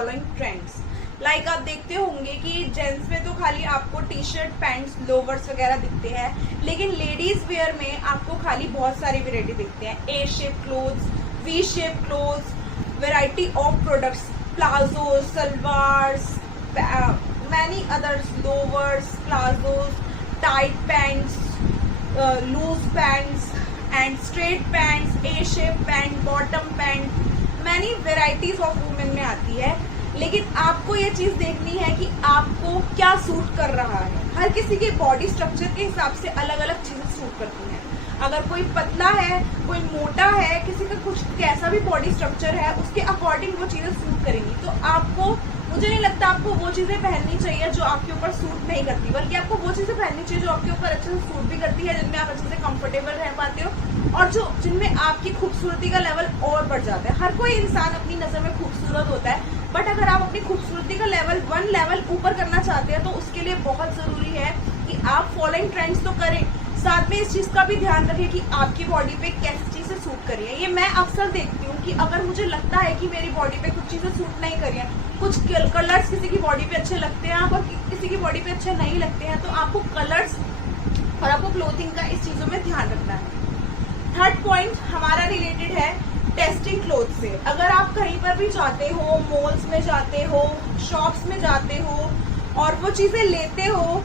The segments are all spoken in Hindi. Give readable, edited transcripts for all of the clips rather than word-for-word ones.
Following trends. लाइक आप देखते होंगे कि जेंट्स में तो खाली आपको टी शर्ट, पैंट्स, लोवर्स वगैरह दिखते हैं, लेकिन लेडीज वेयर में आपको खाली बहुत सारी वेराइटी दिखते हैं। A shape clothes, V shape clothes, variety of products, palazzos, salwars, many others, lowers, palazzos, tight pants, loose pants and straight pants, A shape pant, bottom pant, many varieties of women में आती है। लेकिन आपको ये चीज देखनी है कि आपको क्या सूट कर रहा है। हर किसी के बॉडी स्ट्रक्चर के हिसाब से अलग अलग चीजें सूट करती हैं। अगर कोई पतला है, कोई मोटा है, किसी का कुछ कैसा भी बॉडी स्ट्रक्चर है, उसके अकॉर्डिंग वो चीजें सूट करेंगी। तो आपको, मुझे नहीं लगता आपको वो चीजें पहननी चाहिए जो आपके ऊपर सूट नहीं करती, बल्कि आपको वो चीजें पहननी चाहिए जो आपके ऊपर अच्छे से सूट भी करती है, जिनमें आप अच्छे से कंफर्टेबल रह पाते हो और जो जिनमें आपकी खूबसूरती का लेवल और बढ़ जाता है। हर कोई इंसान अपनी नजर में खूबसूरत होता है, बट अगर आप अपनी खूबसूरती का लेवल 1 लेवल ऊपर करना चाहते हैं तो उसके लिए बहुत जरूरी है कि आप फॉलोइंग ट्रेंड्स तो करें, साथ में इस चीज का भी ध्यान रखें कि आपकी बॉडी पे कैसी चीजें सूट कर रही है। ये मैं अक्सर देखती हूँ कि अगर मुझे लगता है कि मेरी बॉडी पे कुछ चीजें सूट नहीं कर रही हैं, कुछ कलर्स किसी की बॉडी पे अच्छे लगते हैं और किसी की बॉडी पे अच्छे नहीं लगते हैं, तो आपको कलर्स और आपको क्लोथिंग का इस चीजों में ध्यान रखना है। थर्ड पॉइंट हमारा रिलेटेड है टेस्टिंग क्लोथ से। अगर आप कहीं पर भी जाते हो, मॉल्स में जाते हो, शॉप्स में जाते हो और वो चीजें लेते हो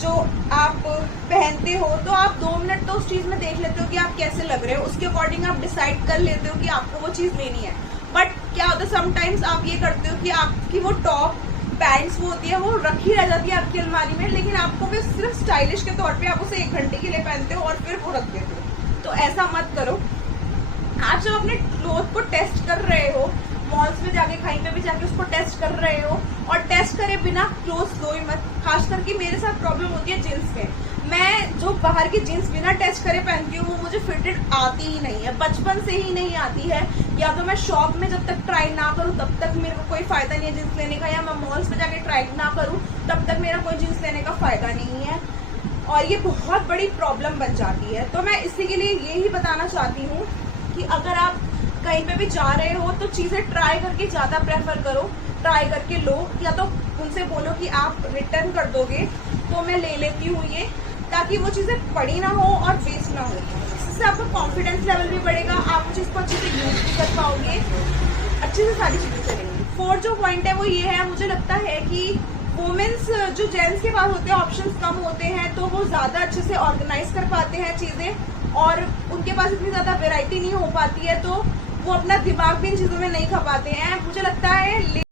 जो आप पहनते हो, तो आप 2 मिनट तो उस चीज में देख लेते हो कि आप कैसे लग रहे हो, उसके अकॉर्डिंग आप डिसाइड कर लेते हो कि आपको वो चीज लेनी है। बट क्या होता है, समटाइम्स आप ये करते हो कि आपकी वो टॉप पैंट्स वो होती है वो रखी रह जाती है आपकी अलमारी में, लेकिन आपको भी सिर्फ स्टाइलिश के तौर पे आप उसे 1 घंटे के लिए पहनते हो और फिर वो रख देते हो। तो ऐसा मत करो। आप जब अपने क्लोथ को टेस्ट कर रहे हो, मॉल्स में जाके, कहीं पे भी जाके उसको टेस्ट कर रहे हो, और टेस्ट करे बिना क्लोथ दो ही मत। खास करके मेरे साथ प्रॉब्लम होती है जींस में। मैं जो बाहर की जींस बिना टेस्ट करे पहनती हूँ वो मुझे फिटेड आती ही नहीं है, बचपन से ही नहीं आती है। या तो मैं शॉप में जब तक ट्राई ना करूँ तब तक मेरे को कोई फायदा नहीं है जींस लेने का, या मैं मॉल्स में जाके ट्राई ना करूँ तब तक मेरा कोई जींस लेने का फायदा नहीं है, और ये बहुत बड़ी प्रॉब्लम बन जाती है। तो मैं इसी के लिए यही बताना चाहती हूँ कि अगर आप कहीं पे भी जा रहे हो तो चीजें ट्राई करके ज्यादा प्रेफर करो, ट्राई करके लो, या तो उनसे बोलो कि आप रिटर्न कर दोगे तो मैं ले लेती हूँ ये, ताकि वो चीजें पड़ी ना हो और वेस्ट ना हो। इससे आपका कॉन्फिडेंस लेवल भी बढ़ेगा, आप उस चीज को अच्छे से यूज भी कर पाओगे, अच्छे से सारी चीजें करेंगे। 4th जो पॉइंट है वो ये है, मुझे लगता है कि वुमेन्स जो जेंट्स के पास होते हैं ऑप्शंस कम होते हैं, तो वो ज्यादा अच्छे से ऑर्गेनाइज कर पाते हैं चीजें, और उनके पास इतनी ज्यादा वैरायटी नहीं हो पाती है, तो वो अपना दिमाग भी इन चीजों में नहीं खपाते हैं। मुझे लगता है